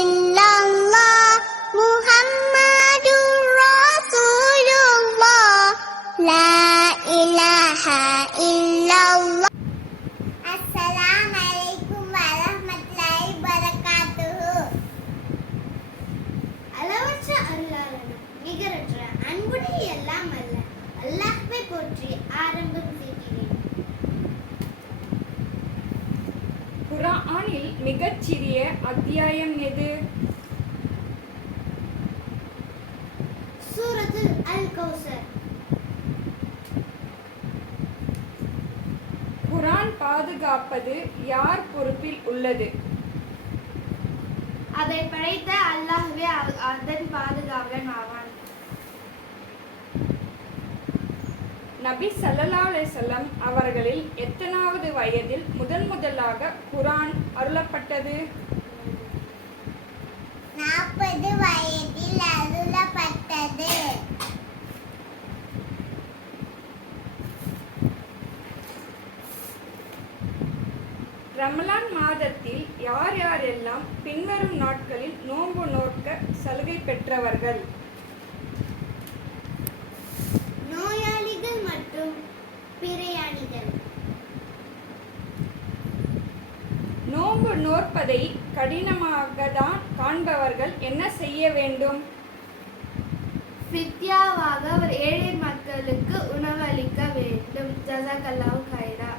illallah Muhammadur Rasulullah La ilaha illallah. Assalamualaikum warahmatullahi wabarakatuh. அளவற்ற அருளாளனும் நிகரற்ற அன்புடைய எல்லாம் அல்ல அல்லாஹ்வை போற்றி ஆரம்பம் செய்கிறேன். குர்ஆனில் மிகச்சிறிய அத்தியாயம் எது? சூரத்துல் அல் கௌசர். குர்ஆன் பாதுகாப்பது யார் பொறுப்பில் உள்ளது? அதை படைத்த அல்லாஹ்வே அதன் பாதுகாவலன் ஆவான். நபி ஸல்லல்லாஹு அலைஹி வஸல்லம் அவர்களில் எத்தனாவது வயதில் முதலாக குர்ஆன் அருளப்பட்டது? 40 வயதில் அருளப்பட்டது. ரமலான் மாதத்தில் யார் யாரெல்லாம் பின்வரும் நாட்களில் நோன்பு நோக்க சலுகை பெற்றவர்கள்? நோயாளிகள் மற்றும் பிரயாணிகள். நோன்பு நோற்பதை கடினமாக தான் காண்பவர்கள் என்ன செய்ய வேண்டும்? ஃபித்யாவாக ஒரு ஏழை மக்களுக்கு உணவளிக்க வேண்டும். ஜஸாக்கல்லாஹு கைரா.